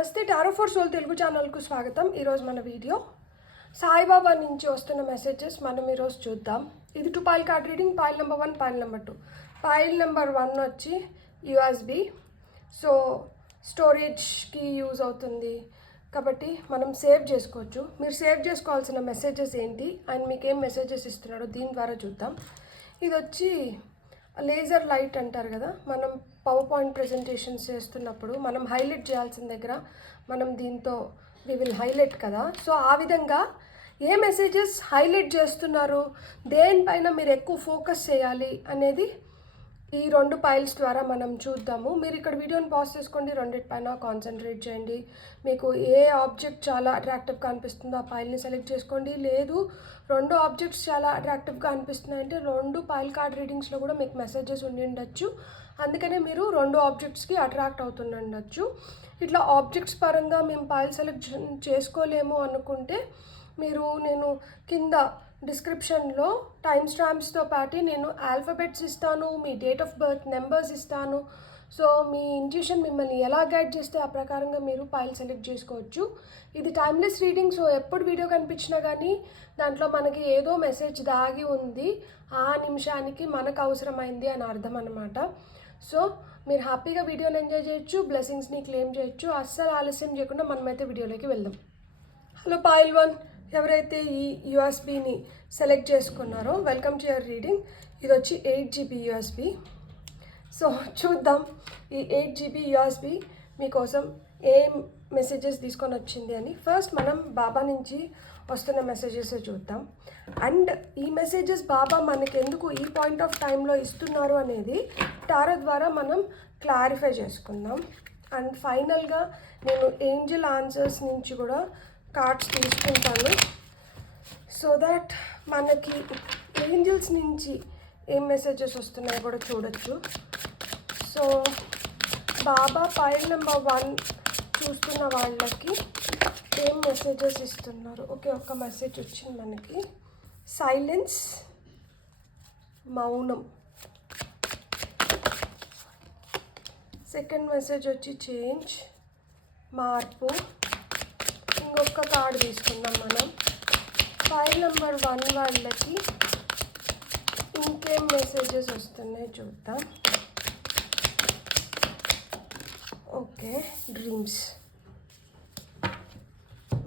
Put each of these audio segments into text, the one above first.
నమస్తే tarot for soul Telugu ఛానల్కు స్వాగతం. ఈరోజు మన వీడియో సాయిబాబా నుంచి వస్తున్న మెసేజెస్ మనం ఈరోజు చూద్దాం. ఇది 2 pile card reading. Pile number 1, pile number 2. Pile number 1 వచ్చి USB, సో స్టోరేజ్కి యూజ్ అవుతుంది కాబట్టి మనం సేవ్ చేసుకోవచ్చు. మీరు సేవ్ చేసుకోవాల్సిన మెసేజెస్ ఏంటి అండ్ మీకు ఏం మెసేజెస్ ఇస్తున్నాడో దీని ద్వారా చూద్దాం. ఇది వచ్చి లేజర్ లైట్ అంటారు కదా, మనం పవర్ పాయింట్ ప్రజెంటేషన్స్ చేస్తున్నప్పుడు మనం హైలైట్ చేయాల్సిన దగ్గర మనం దీంతో వి విల్ హైలైట్ కదా. సో ఆ విధంగా ఏ మెసేజెస్ హైలైట్ చేస్తున్నారు, దేనిపైన మీరు ఎక్కువ ఫోకస్ చేయాలి అనేది ఈ 2 పైల్స్ ద్వారా మనం చూద్దాము. మీరు ఇక్కడ వీడియోని పాజ్ చేసుకోండి, రెండిటిపైన కాన్సన్ట్రేట్ చేయండి. మీకు ఏ ఆబ్జెక్ట్ చాలా అట్రాక్టివ్గా అనిపిస్తుందో ఆ పైల్ని సెలెక్ట్ చేసుకోండి. లేదు 2 ఆబ్జెక్ట్స్ చాలా అట్రాక్టివ్గా అనిపిస్తున్నాయంటే 2 పైల్ కార్డ్ రీడింగ్స్లో కూడా మీకు మెసేజెస్ ఉండి ఉండొచ్చు. అందుకనే మీరు 2 ఆబ్జెక్ట్స్కి అట్రాక్ట్ అవుతుండొచ్చు. ఇట్లా ఆబ్జెక్ట్స్ పరంగా మేము పైల్ సెలెక్షన్ చేసుకోలేము అనుకుంటే నేను కింద డిస్క్రిప్షన్లో టైమ్ స్టాంప్స్తో పాటు నేను ఆల్ఫాబెట్స్ ఇస్తాను, మీ డేట్ ఆఫ్ బర్త్ నెంబర్స్ ఇస్తాను. సో మీ ఇంట్యూషన్ మిమ్మల్ని ఎలా గైడ్ చేస్తే ఆ ప్రకారంగా మీరు పైల్ సెలెక్ట్ చేసుకోవచ్చు. ఇది టైమ్లెస్ రీడింగ్, సో ఎప్పుడు వీడియో కనిపించినా కానీ దాంట్లో మనకి ఏదో మెసేజ్ దాగి ఉంది, ఆ నిమిషానికి మనకు అవసరమైంది అని అర్థం అన్నమాట. సో మీరు హ్యాపీగా వీడియోని ఎంజాయ్ చేయొచ్చు, బ్లెస్సింగ్స్ని క్లెయిమ్ చేయొచ్చు. అస్సలు ఆలస్యం చేయకుండా మనమైతే వీడియోలోకి వెళ్దాం. హలో పైల్ 1, ఎవరైతే ఈ యూఎస్బీని సెలెక్ట్ చేసుకున్నారో వెల్కమ్ టు యువర్ రీడింగ్. ఇది వచ్చి 8GB యూఎస్బీ. సో చూద్దాం ఈ 8GB యూఎస్బీ మీకోసం ఏం మెసేజెస్ తీసుకొని వచ్చింది అని. ఫస్ట్ మనం బాబా నుంచి వస్తున్న మెసేజెస్ చూద్దాం. అండ్ ఈ మెసేజెస్ బాబా మనకి ఎందుకు ఈ పాయింట్ ఆఫ్ టైంలో ఇస్తున్నారు అనేది టారో ద్వారా మనం క్లారిఫై చేసుకుందాం. అండ్ ఫైనల్గా నేను ఏంజల్ ఆన్సర్స్ నుంచి కూడా కార్డ్స్ తీసుకుంటాను, సో దట్ మనకి ఏంజల్స్ నుంచి ఏం మెసేజెస్ వస్తున్నాయో కూడా చూడొచ్చు. సో బాబా పైల్ నెంబర్ 1 చూస్తున్న వాళ్ళకి ఏం మెసేజెస్ ఇస్తున్నారు. ఓకే, ఒక మెసేజ్ వచ్చింది మనకి, సైలెన్స్, మౌనం. సెకండ్ మెసేజ్ వచ్చి చేంజ్, మార్పు. ఇంకొక కార్డు తీసుకుందాం మనం. ఫైల్ నెంబర్ 1 వాళ్ళకి ఇంకేం మెసేజెస్ వస్తున్నాయి చూద్దాం. Okay, dreams.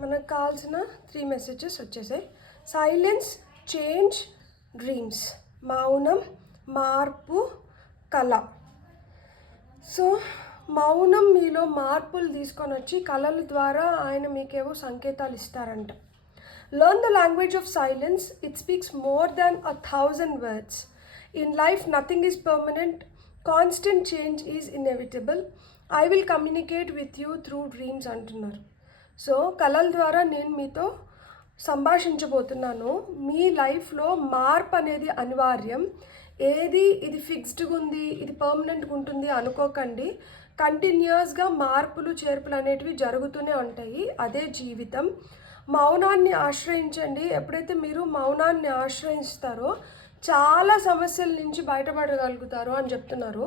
మనకు కావాల్సిన 3 మెసేజెస్ వచ్చేసాయి. సైలెన్స్, చేంజ్, డ్రీమ్స్, మౌనం, మార్పు, కళ. సో మౌనం మీలో మార్పులు తీసుకొని వచ్చి కళల ద్వారా ఆయన మీకేవో సంకేతాలు ఇస్తారంట. Learn the language of silence, it speaks more than 1000 words. In life nothing is permanent, constant change is inevitable. I will communicate with you through dreams అంటున్నారు. సో కళల ద్వారా నేను మీతో సంభాషించబోతున్నాను. మీ లైఫ్లో మార్పు అనేది అనివార్యం. ఇది ఫిక్స్డ్గా ఉంది, ఇది పర్మనెంట్గా ఉంటుంది అనుకోకండి. కంటిన్యూస్గా మార్పులు చేర్పులు అనేటివి జరుగుతూనే ఉంటాయి, అదే జీవితం. మౌనాన్ని ఆశ్రయించండి. ఎప్పుడైతే మీరు మౌనాన్ని ఆశ్రయిస్తారో చాలా సమస్యల నుంచి బయటపడగలుగుతారు అని చెప్తున్నారు.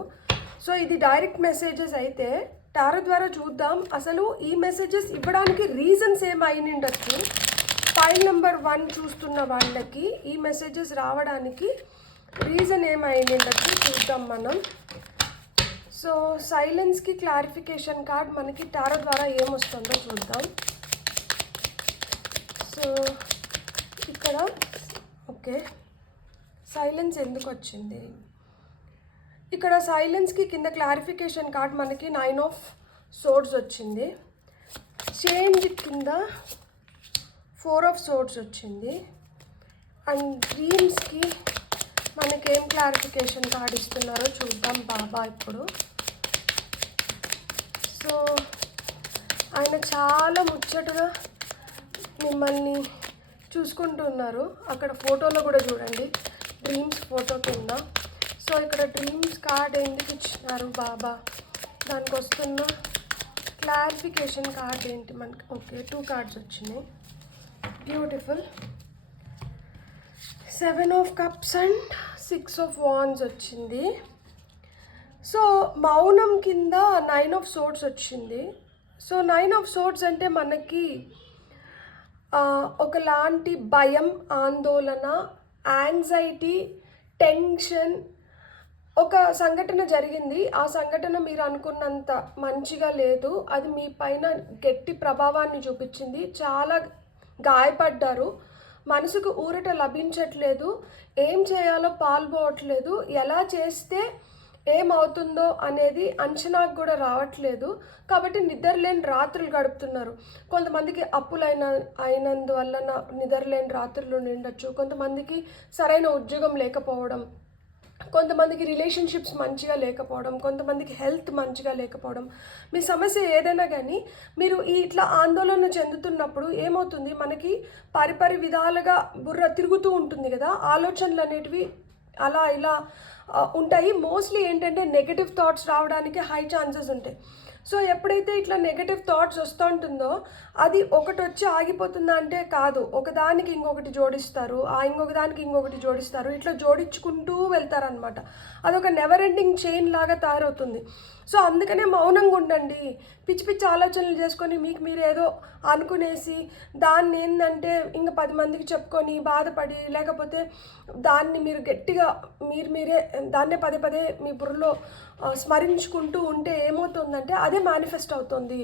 సో ఇది డైరెక్ట్ మెసేజెస్ అయితే టారో ద్వారా చూద్దాం అసలు ఈ మెసేజెస్ ఇవ్వడానికి రీజన్స్ ఏమై ఉండొచ్చు. ఫైల్ నెంబర్ 1 చూస్తున్న వాళ్ళకి ఈ మెసేజెస్ రావడానికి రీజన్ ఏమై ఉండొచ్చు చూద్దాం మనం. సో సైలెన్స్కి క్లారిఫికేషన్ కార్డ్ మనకి టారో ద్వారా ఏమొస్తుందో చూద్దాం. సో ఇక్కడ ఓకే, సైలెన్స్ ఎందుకు వచ్చింది ఇక్కడ? సైలెన్స్కి కింద క్లారిఫికేషన్ కార్డ్ మనకి 9 of Swords వచ్చింది. చేంజ్ కింద 4 of Swords వచ్చింది. అండ్ డ్రీమ్స్కి మనకేం క్లారిఫికేషన్ కార్డ్ ఇస్తున్నారో చూద్దాం బాబా ఇప్పుడు. సో ఆయన చాలా ముచ్చటగా మిమ్మల్ని చూసుకుంటున్నారు. అక్కడ ఫోటోలో కూడా చూడండి, డ్రీమ్స్ ఫోటో కింద. సో ఇక్కడ డ్రీమ్స్ కార్డ్ ఎందుకు ఇచ్చినారు బాబా, దానికి వస్తున్న క్లారిఫికేషన్ కార్డ్ ఏంటి మనకి? ఓకే, 2 కార్డ్స్ వచ్చినాయి. Beautiful. 7 of Cups and 6 of Wands వచ్చింది. సో మౌనం కింద 9 of Swords వచ్చింది. సో 9 ఆఫ్ సోర్డ్స్ అంటే మనకి ఒకలాంటి భయం, ఆందోళన, యాంగ్జైటీ, టెన్షన్. ఒక సంఘటన జరిగింది, ఆ సంఘటన మీరు అనుకున్నంత మంచిగా లేదు, అది మీ పైన గట్టి ప్రభావాన్ని చూపించింది, చాలా గాయపడ్డారు, మనసుకు ఊరట లభించట్లేదు, ఏం చేయాలో పాల్పోవట్లేదు, ఎలా చేస్తే ఏమవుతుందో అనేది అంచనాకు కూడా రావట్లేదు. కాబట్టి నిద్రలేని రాత్రులు గడుపుతున్నారు. కొంతమందికి అయినందువల్ల నిద్రలేని రాత్రులు నిండొచ్చు, కొంతమందికి సరైన ఉద్యోగం లేకపోవడం, కొంతమందికి రిలేషన్షిప్స్ మంచిగా లేకపోవడం, కొంతమందికి హెల్త్ మంచిగా లేకపోవడం. మీ సమస్య ఏదైనా కానీ మీరు ఇట్లా ఆందోళన చెందుతున్నప్పుడు ఏమవుతుంది, మనకి పరిపరి విధాలుగా బుర్ర తిరుగుతూ ఉంటుంది కదా, ఆలోచనలు అనేటివి అలా ఇలా ఉంటాయి. మోస్ట్లీ ఏంటంటే నెగటివ్ థాట్స్ రావడానికి హై ఛాన్సెస్ ఉంటాయి. సో ఎప్పుడైతే ఇట్లా నెగటివ్ థాట్స్ వస్తూ ఉంటుందో అది ఒకటి వచ్చి ఆగిపోతుందా అంటే కాదు, ఒకదానికి ఇంకొకటి జోడిస్తారు, ఇంకొక దానికి ఇంకొకటి జోడిస్తారు, ఇట్లా జోడించుకుంటూ వెళ్తారనమాట. అదొక నెవర్ ఎండింగ్ చైన్ లాగా తయారవుతుంది. సో అందుకనే మౌనంగా ఉండండి. పిచ్చి పిచ్చి ఆలోచనలు చేసుకొని మీకు మీరు ఏదో అనుకునేసి దాన్ని ఏంటంటే ఇంకా 10 మందికి చెప్పుకొని బాధపడి, లేకపోతే దాన్ని మీరు గట్టిగా మీరే దాన్నే పదే పదే మీ బుర్రలో స్మరించుకుంటూ ఉంటే ఏమవుతుందంటే అదే మేనిఫెస్ట్ అవుతుంది.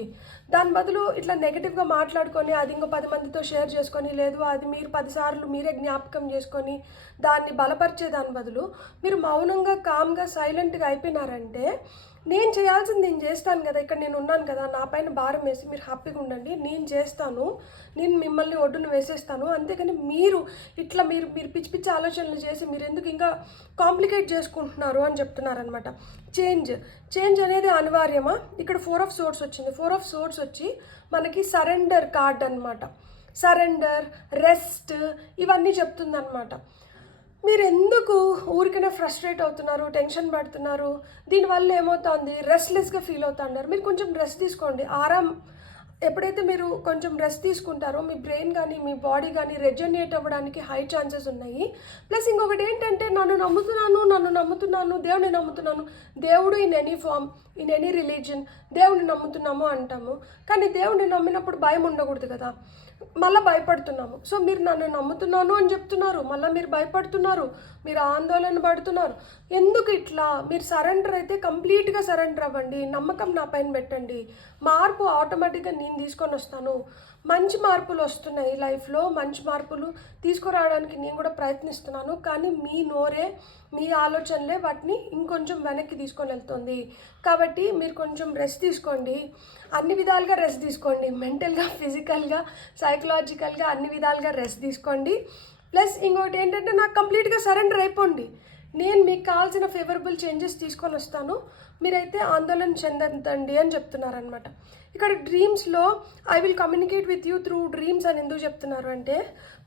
దాని బదులు ఇట్లా నెగిటివ్గా మాట్లాడుకొని అది ఇంకో 10 మందితో షేర్ చేసుకొని, లేదు అది మీరు 10 సార్లు మీరే జ్ఞాపకం చేసుకొని దాన్ని బలపరిచే దాని బదులు మీరు మౌనంగా కామ్గా సైలెంట్గా అయిపోయినారంటే, నేను చేయాల్సింది నేను చేస్తాను కదా, ఇక్కడ నేను ఉన్నాను కదా, నా పైన భారం వేసి మీరు హ్యాపీగా ఉండండి, నేను చేస్తాను, నేను మిమ్మల్ని ఒడ్డును వేసేస్తాను. అంతేకాని మీరు ఇట్లా మీరు పిచ్చి పిచ్చి ఆలోచనలు చేసి మీరు ఎందుకు ఇంకా కాంప్లికేట్ చేసుకుంటున్నారు అని చెప్తున్నారనమాట. చేంజ్ అనేది అనివార్యమా? ఇక్కడ 4 ఆఫ్ సోర్డ్స్ వచ్చింది. 4 ఆఫ్ సోర్డ్స్ వచ్చి మనకి సరెండర్ కార్డ్ అనమాట. సరెండర్, రెస్ట్ ఇవన్నీ చెప్తుందన్నమాట. మీరు ఎందుకు ఊరికనే ఫ్రస్ట్రేట్ అవుతున్నారు, టెన్షన్ పడుతున్నారు? దీనివల్ల ఏమవుతుంది, రెస్ట్లెస్గా ఫీల్ అవుతున్నారు. మీరు కొంచెం రెస్ట్ తీసుకోండి. ఎప్పుడైతే మీరు కొంచెం రెస్ట్ తీసుకుంటారో మీ బ్రెయిన్ కానీ మీ బాడీ కానీ రెజనేట్ అవ్వడానికి హై ఛాన్సెస్ ఉన్నాయి. ప్లస్ ఇంకొకటి ఏంటంటే, నన్ను నమ్ముతున్నాను, దేవుడిని నమ్ముతున్నాను. దేవుడు in any form, in any religion దేవుడిని నమ్ముతున్నాము అంటాము. కానీ దేవుడిని నమ్మినప్పుడు భయం ఉండకూడదు కదా, మళ్ళీ భయపడుతున్నాము. సో మీరు నన్ను నమ్ముతున్నాను అని చెప్తున్నారు, మళ్ళీ మీరు భయపడుతున్నారు, మీరు ఆందోళన పడుతున్నారు. ఎందుకు ఇట్లా? మీరు సరెండర్ అయితే కంప్లీట్గా సరెండర్ అవ్వండి, నమ్మకం నా పైన పెట్టండి. మార్పు ఆటోమేటిక్గా నేను తీసుకొని వస్తాను. మంచి మార్పులు వస్తున్నాయి లైఫ్లో, మంచి మార్పులు తీసుకురావడానికి నేను కూడా ప్రయత్నిస్తున్నాను. కానీ మీ నోరే, మీ ఆలోచనలే వాటిని ఇంకొంచెం వెనక్కి తీసుకొని వెళ్తుంది. కాబట్టి మీరు కొంచెం రెస్ట్ తీసుకోండి, అన్ని విధాలుగా రెస్ట్ తీసుకోండి. మెంటల్గా, ఫిజికల్గా, సైకలాజికల్గా అన్ని విధాలుగా రెస్ట్ తీసుకోండి. ప్లస్ ఇంకోటి ఏంటంటే, నాకు కంప్లీట్గా సరెండర్ అయిపోండి, నేను మీకు కావాల్సిన ఫేవరబుల్ చేంజెస్ తీసుకొని వస్తాను, మీరైతే ఆందోళన చెందండి అని చెప్తున్నారనమాట. ఇక్కడ డ్రీమ్స్లో I will communicate with you through dreams అని ఎందుకు చెప్తున్నారు అంటే,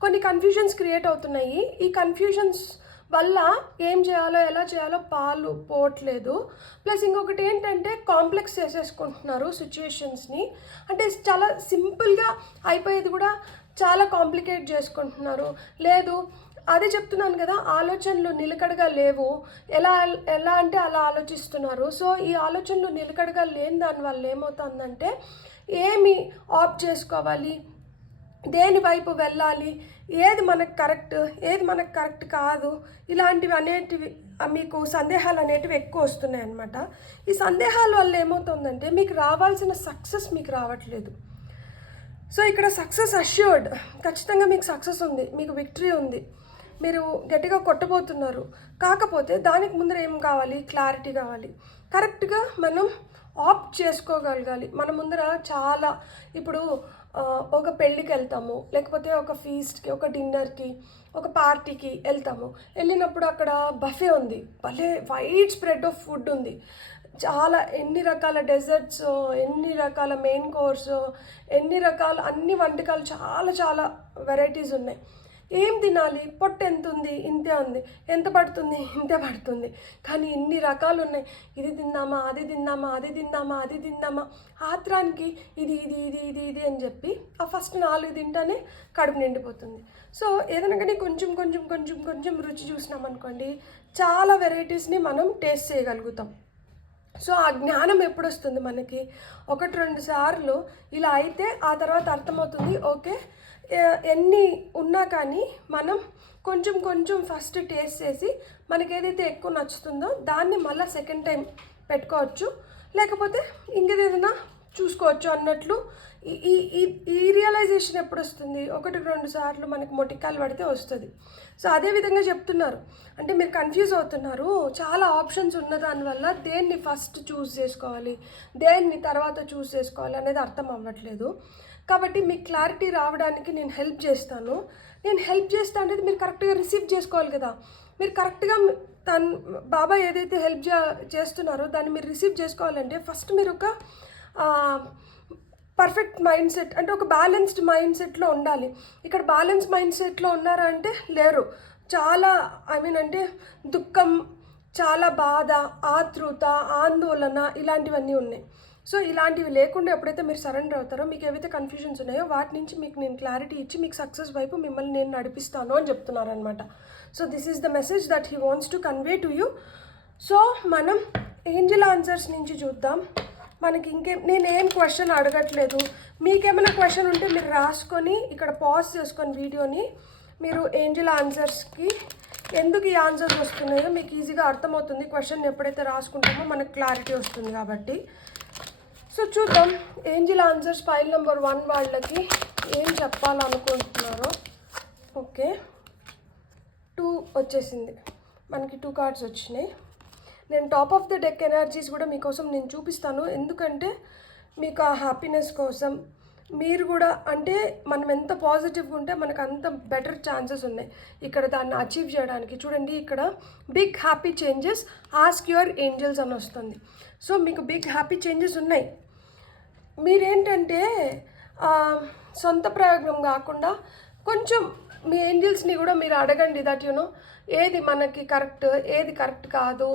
కొన్ని కన్ఫ్యూజన్స్ క్రియేట్ అవుతున్నాయి. ఈ కన్ఫ్యూజన్స్ వల్ల ఏం చేయాలో ఎలా చేయాలో పాలు పోవట్లేదు. ప్లస్ ఇంకొకటి ఏంటంటే, కాంప్లెక్స్ చేసేసుకుంటున్నారు సిచ్యుయేషన్స్ని. అంటే చాలా సింపుల్గా అయిపోయేది కూడా చాలా కాంప్లికేట్ చేసుకుంటున్నారు. లేదు, అదే చెప్తున్నాను కదా, ఆలోచనలు నిలకడగా లేవు. ఎలా అంటే అలా ఆలోచిస్తున్నారు. సో ఈ ఆలోచనలు నిలకడగా లేని దానివల్ల ఏమవుతుందంటే, ఏమి ఆప్ట్ చేసుకోవాలి, దేని వైపు వెళ్ళాలి, ఏది మనకు కరెక్ట్, ఏది మనకు కరెక్ట్ కాదు, ఇలాంటివి అనేటివి మీకు సందేహాలు అనేటివి ఎక్కువ వస్తున్నాయి అన్నమాట. ఈ సందేహాల వల్ల ఏమవుతుందంటే, మీకు రావాల్సిన సక్సెస్ మీకు రావట్లేదు. సో ఇక్కడ సక్సెస్ అష్యూర్డ్, ఖచ్చితంగా మీకు సక్సెస్ ఉంది, మీకు విక్టరీ ఉంది, మీరు గట్టిగా కొట్టబోతున్నారు. కాకపోతే దానికి ముందర ఏం కావాలి, క్లారిటీ కావాలి. కరెక్ట్గా మనం ఆప్ట్ చేసుకోగలగాలి. మన ముందర చాలా, ఇప్పుడు ఒక పెళ్ళికి వెళ్తాము, లేకపోతే ఒక ఫీస్ట్కి, ఒక డిన్నర్కి, ఒక పార్టీకి వెళ్తాము. వెళ్ళినప్పుడు అక్కడ బఫే ఉంది, భలే వైడ్ స్ప్రెడ్ ఆఫ్ ఫుడ్ ఉంది, చాలా ఎన్ని రకాల డెజర్ట్స్, ఎన్ని రకాల మెయిన్ కోర్స్, ఎన్ని రకాల అన్ని వంటకాలు, చాలా చాలా వెరైటీస్ ఉన్నాయి. ఏం తినాలి, పొట్టు ఎంత ఉంది, ఇంతే ఉంది, ఎంత పడుతుంది, ఇంతే పడుతుంది. కానీ ఇన్ని రకాలు ఉన్నాయి, ఇది తిందామా, అది తిందామా, అది తిందామా, అది తిందామా, ఆత్రానికి ఇది ఇది ఇది ఇది ఇది అని చెప్పి ఆ ఫస్ట్ 4 తింటానే కడుపు నిండిపోతుంది. సో ఏదైనా కానీ కొంచెం కొంచెం కొంచెం కొంచెం రుచి చూసినామనుకోండి, చాలా వెరైటీస్ని మనం టేస్ట్ చేయగలుగుతాం. సో ఆ జ్ఞానం ఎప్పుడు వస్తుంది మనకి? 1-2 సార్లు ఇలా అయితే ఆ తర్వాత అర్థమవుతుంది. ఓకే, ఎన్ని ఉన్నా కానీ మనం కొంచెం కొంచెం ఫస్ట్ టేస్ట్ చేసి మనకి ఏదైతే ఎక్కువ నచ్చుతుందో దాన్ని మళ్ళీ సెకండ్ టైం పెట్టుకోవచ్చు, లేకపోతే ఇంకేదైనా చూసుకోవచ్చు అన్నట్లు. ఈ ఈ ఈ రియలైజేషన్ ఎప్పుడు వస్తుంది? 1-2 సార్లు మనకి మొటికాలు పడితే వస్తుంది. సో అదేవిధంగా చెప్తున్నారు, అంటే మీరు కన్ఫ్యూజ్ అవుతున్నారు, చాలా ఆప్షన్స్ ఉన్న దానివల్ల దేన్ని ఫస్ట్ చూస్ చేసుకోవాలి, దేన్ని తర్వాత చూస్ చేసుకోవాలి అనేది అర్థం అవ్వట్లేదు. కాబట్టి మీకు క్లారిటీ రావడానికి నేను హెల్ప్ చేస్తాను. నేను హెల్ప్ చేస్తా అనేది మీరు కరెక్ట్గా రిసీవ్ చేసుకోవాలి కదా. మీరు కరెక్ట్గా బాబా ఏదైతే హెల్ప్ చేస్తున్నారో దాన్ని మీరు రిసీవ్ చేసుకోవాలంటే ఫస్ట్ మీరు ఒక పర్ఫెక్ట్ మైండ్ సెట్, అంటే ఒక బ్యాలెన్స్డ్ మైండ్ సెట్లో ఉండాలి. ఇక్కడ బ్యాలెన్స్ మైండ్ సెట్లో ఉన్నారా అంటే లేరు. చాలా అంటే దుఃఖం, చాలా బాధ, ఆతృత, ఆందోళన ఇలాంటివన్నీ ఉన్నాయి. సో ఇలాంటివి లేకుండా ఎప్పుడైతే మీరు సరెండర్ అవుతారో మీకు ఏవైతే కన్ఫ్యూజన్స్ ఉన్నాయో వాటి నుంచి మీకు నేను క్లారిటీ ఇచ్చి మీకు సక్సెస్ వైపు మిమ్మల్ని నేను నడిపిస్తాను అని చెప్తున్నారనమాట. So this is the message that he wants to convey to you. So మనం ఏంజెల్ ఆన్సర్స్ నుంచి చూద్దాం. మనకి నేనేం క్వశ్చన్ అడగట్లేదు. మీకేమైనా క్వశ్చన్ ఉంటే మీరు రాసుకొని ఇక్కడ పాజ్ చేసుకొని వీడియోని మీరు ఏంజెల్ ఆన్సర్స్కి ఎందుకు ఈ ఆన్సర్స్ వస్తున్నాయో మీకు ఈజీగా అర్థమవుతుంది. క్వశ్చన్ ఎప్పుడైతే రాసుకుంటామో మనకు క్లారిటీ వస్తుంది కాబట్టి. సో చూద్దాం ఏంజెల్ ఆన్సర్స్ ఫైల్ నెంబర్ 1 వాళ్ళకి ఏం చెప్పాలనుకుంటున్నారో. ఓకే, 2 వచ్చేసింది, మనకి 2 కార్డ్స్ వచ్చినాయి. నేను top of the deck energies కూడా మీకోసం నేను చూపిస్తాను, ఎందుకంటే మీకు ఆ హ్యాపీనెస్ కోసం మీరు కూడా, అంటే మనం ఎంత పాజిటివ్గా ఉంటే మనకు అంత బెటర్ ఛాన్సెస్ ఉన్నాయి ఇక్కడ దాన్ని అచీవ్ చేయడానికి. చూడండి ఇక్కడ big happy changes, ask your angels అని వస్తుంది. సో మీకు బిగ్ హ్యాపీ చేంజెస్ ఉన్నాయి. మీరేంటంటే సొంత ప్రయోగం కాకుండా కొంచెం మీ ఏంజల్స్ని కూడా మీరు అడగండి దట్ యూనో ఏది మనకి కరెక్ట్, ఏది కరెక్ట్ కాదు,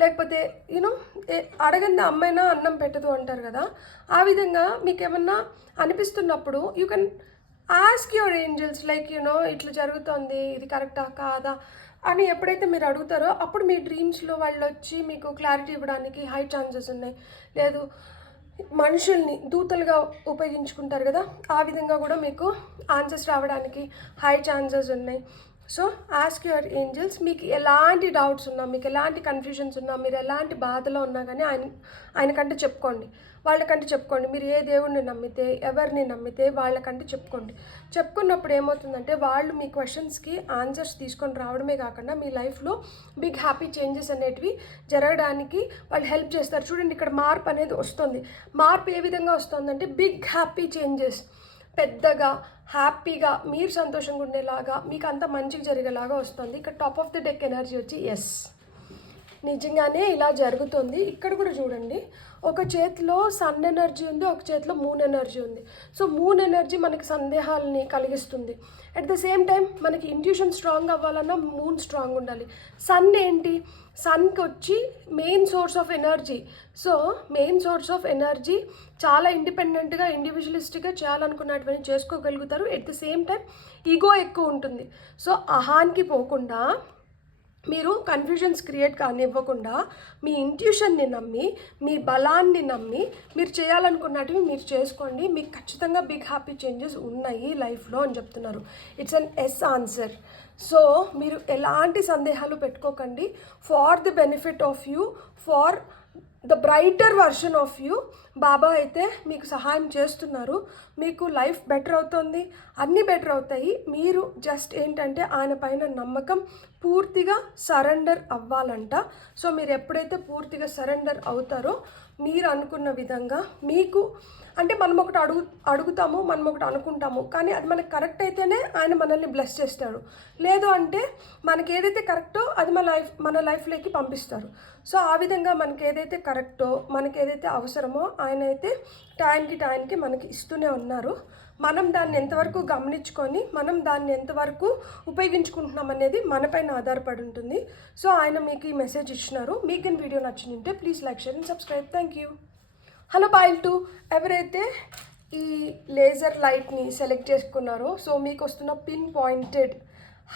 లేకపోతే యూనో అడగండి అమ్మైనా అన్నం పెట్టదు అంటారు కదా. ఆ విధంగా మీకు ఏమన్నా అనిపిస్తున్నప్పుడు you can ask your angels like you know ఇట్లా జరుగుతుంది, ఇది కరెక్టా కాదా అని ఎప్పుడైతే మీరు అడుగుతారో అప్పుడు మీ డ్రీమ్స్లో వాళ్ళు వచ్చి మీకు క్లారిటీ ఇవ్వడానికి హై ఛాన్సెస్ ఉన్నాయి. లేదు మనుషుల్ని దూతలుగా ఉపయోగించుకుంటారు కదా, ఆ విధంగా కూడా మీకు ఆన్సర్స్ రావడానికి హై ఛాన్సెస్ ఉన్నాయి. So ask your angels. మీకు ఎలాంటి డౌట్స్ ఉన్నా, మీకు ఎలాంటి కన్ఫ్యూజన్స్ ఉన్నా, మీరు ఎలాంటి బాధలో ఉన్నా కానీ ఆయనకంటే చెప్పుకోండి, వాళ్ళకంటే చెప్పుకోండి. మీరు ఏ దేవుడిని నమ్మితే, ఎవరిని నమ్మితే వాళ్ళకంటే చెప్పుకోండి. చెప్పుకున్నప్పుడు ఏమవుతుందంటే వాళ్ళు మీ క్వశ్చన్స్కి ఆన్సర్స్ తీసుకొని రావడమే కాకుండా మీ లైఫ్లో బిగ్ హ్యాపీ చేంజెస్ అనేటివి జరగడానికి వాళ్ళు హెల్ప్ చేస్తారు. చూడండి ఇక్కడ మార్పు అనేది వస్తుంది. మార్పు ఏ విధంగా వస్తుందంటే బిగ్ హ్యాపీ చేంజెస్, పెద్దగా హ్యాపీగా మీరు సంతోషంగా ఉండేలాగా మీకు అంత మంచిగా జరిగేలాగా వస్తుంది. ఇక్కడ top of the deck energy వచ్చి ఎస్, నిజంగానే ఇలా జరుగుతుంది. ఇక్కడ కూడా చూడండి, ఒక చేతిలో సన్ ఎనర్జీ ఉంది, ఒక చేతిలో మూన్ ఎనర్జీ ఉంది. సో మూన్ ఎనర్జీ మనకి సందేహాలని కలిగిస్తుంది. అట్ ద సేమ్ టైం మనకి ఇంట్యూషన్ స్ట్రాంగ్ అవ్వాలన్నా మూన్ స్ట్రాంగ్ ఉండాలి. సన్ ఏంటి, సన్కి వచ్చి main source of energy. So main source of energy చాలా ఇండిపెండెంట్గా, ఇండివిజువలిస్టిక్గా చేయాలనుకున్నటువంటి చేసుకోగలుగుతారు. At the same time ego ఎక్కువ ఉంటుంది. సో అహానికి పోకుండా మీరు కన్ఫ్యూజన్స్ క్రియేట్ కానివ్వకుండా మీ ఇంట్యూషన్ని నమ్మి, మీ బలాన్ని నమ్మి మీరు చేయాలనుకున్నటివి మీరు చేసుకోండి. మీకు ఖచ్చితంగా బిగ్ హ్యాపీ చేంజెస్ ఉన్నాయి లైఫ్లో అని చెప్తున్నారు. It's an yes answer. So మీరు ఎలాంటి సందేహాలు పెట్టుకోకండి. For the benefit of you, for the brighter version of you Baba అయితే మీకు సహాయం చేస్తున్నారు. మీకు లైఫ్ బెటర్ అవుతుంది, అన్నీ బెటర్ అవుతాయి. మీరు జస్ట్ ఏంటంటే ఆయన పైన నమ్మకం, పూర్తిగా సరెండర్ అవ్వాలంట. సో మీరు ఎప్పుడైతే పూర్తిగా సరెండర్ అవుతారో మీరు అనుకున్న విధంగా మీకు, అంటే మనం ఒకటి అడుగుతాము, మనం ఒకటి అనుకుంటాము, కానీ అది మనకు కరెక్ట్ అయితేనే ఆయన మనల్ని బ్లెస్ చేస్తాడు. లేదు అంటే మనకి ఏదైతే కరెక్టో అది మన లైఫ్లోకి పంపిస్తారు. సో ఆ విధంగా మనకి ఏదైతే కరెక్టో, మనకి ఏదైతే అవసరమో ఆయన అయితే టైంకి మనకి ఇస్తూనే ఉన్నారు. మనం దాన్ని ఎంతవరకు గమనించుకొని మనం దాన్ని ఎంతవరకు ఉపయోగించుకుంటున్నాం అనేది మనపైన ఆధారపడి ఉంటుంది. సో ఆయన మీకు ఈ మెసేజ్ ఇచ్చినారు. మీకు ఈ వీడియో నచ్చిందంటే please like, share and subscribe. Thank you. Hello foil 2, ఎవరైతే ఈ లేజర్ లైట్ని సెలెక్ట్ చేసుకున్నారో సో మీకు వస్తున్న పిన్ పాయింటెడ్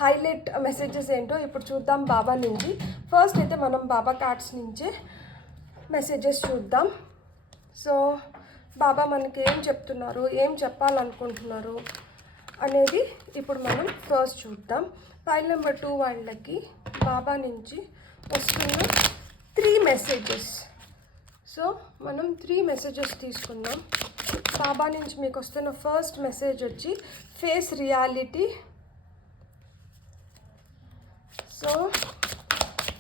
హైలైట్ మెసేజెస్ ఏంటో ఇప్పుడు చూద్దాం బాబా నుంచి. ఫస్ట్ అయితే మనం బాబా కార్డ్స్ నుంచే మెసేజెస్ చూద్దాం. సో బాబా మనకి ఏం చెప్తున్నారు, ఏం చెప్పాలనుకుంటున్నారు అనేది ఇప్పుడు మనం ఫస్ట్ చూద్దాం. ఫైల్ నెంబర్ 2 వాళ్ళకి బాబా నుంచి వస్తున్న 3 మెసేజెస్. సో మనం 3 మెసేజెస్ తీసుకుందాం. బాబా నుంచి మీకు వస్తున్న ఫస్ట్ మెసేజ్ వచ్చి face reality. So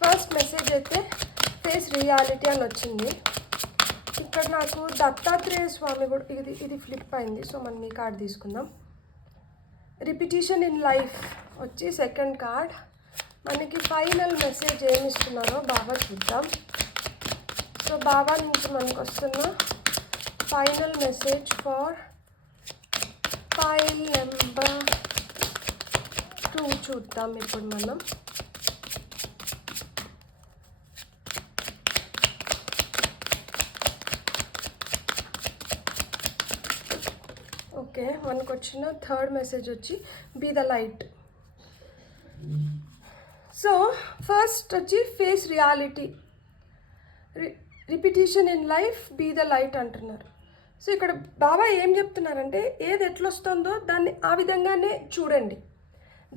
first message అయితే ఫేస్ రియాలిటీ అని వచ్చింది. ఇక్కడ నాకు దత్తాత్రేయ స్వామి కూడా ఇది ఫ్లిప్ అయింది. సో మనం ఈ కార్డ్ తీసుకుందాం. రిపిటీషన్ ఇన్ లైఫ్ వచ్చి సెకండ్ కార్డ్. మనకి ఫైనల్ మెసేజ్ ఏమి ఇస్తున్నారో బాబా చూద్దాం. సో బాబా నుంచి మనకు వస్తున్న final message for pile number 2 చూద్దాం ఇప్పుడు మనం. ఓకే, మనకు వచ్చిన థర్డ్ మెసేజ్ వచ్చి be the light. So first వచ్చి face reality, repetition in life, be the light అంటున్నారు. సో ఇక్కడ బాబా ఏం చెప్తున్నారంటే ఏది ఎట్లొస్తుందో దాన్ని ఆ విధంగానే చూడండి.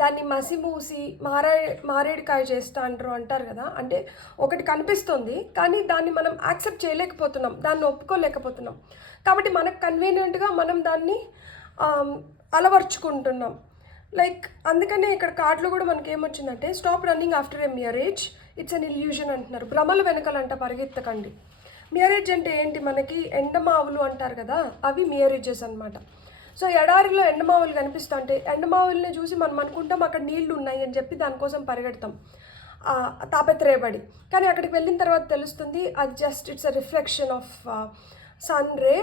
దాన్ని మసిమూసి మారేడుకాయ చేస్తా అంటారు కదా, అంటే ఒకటి కనిపిస్తుంది కానీ దాన్ని మనం యాక్సెప్ట్ చేయలేకపోతున్నాం, దాన్ని ఒప్పుకోలేకపోతున్నాం. కాబట్టి మనకు కన్వీనియంట్గా మనం దాన్ని అలవర్చుకుంటున్నాం. లైక్ అందుకనే ఇక్కడ కార్డులో కూడా మనకి ఏమొచ్చిందంటే stop running after a marriage, it's an illusion అంటున్నారు. భ్రమల వెనకాలంట పరిగెత్తకండి. మ్యారేజ్ అంటే ఏంటి, మనకి ఎండమావులు అంటారు కదా, అవి మ్యారేజెస్ అనమాట. సో ఎడారిలో ఎండమావులు కనిపిస్తుంటే ఎండమావుల్ని చూసి మనం అనుకుంటాం అక్కడ నీళ్లు ఉన్నాయి అని చెప్పి దానికోసం పరిగెడతాం తాపత్రయపడి. కానీ అక్కడికి వెళ్ళిన తర్వాత తెలుస్తుంది అది just it's a reflection of sun ray.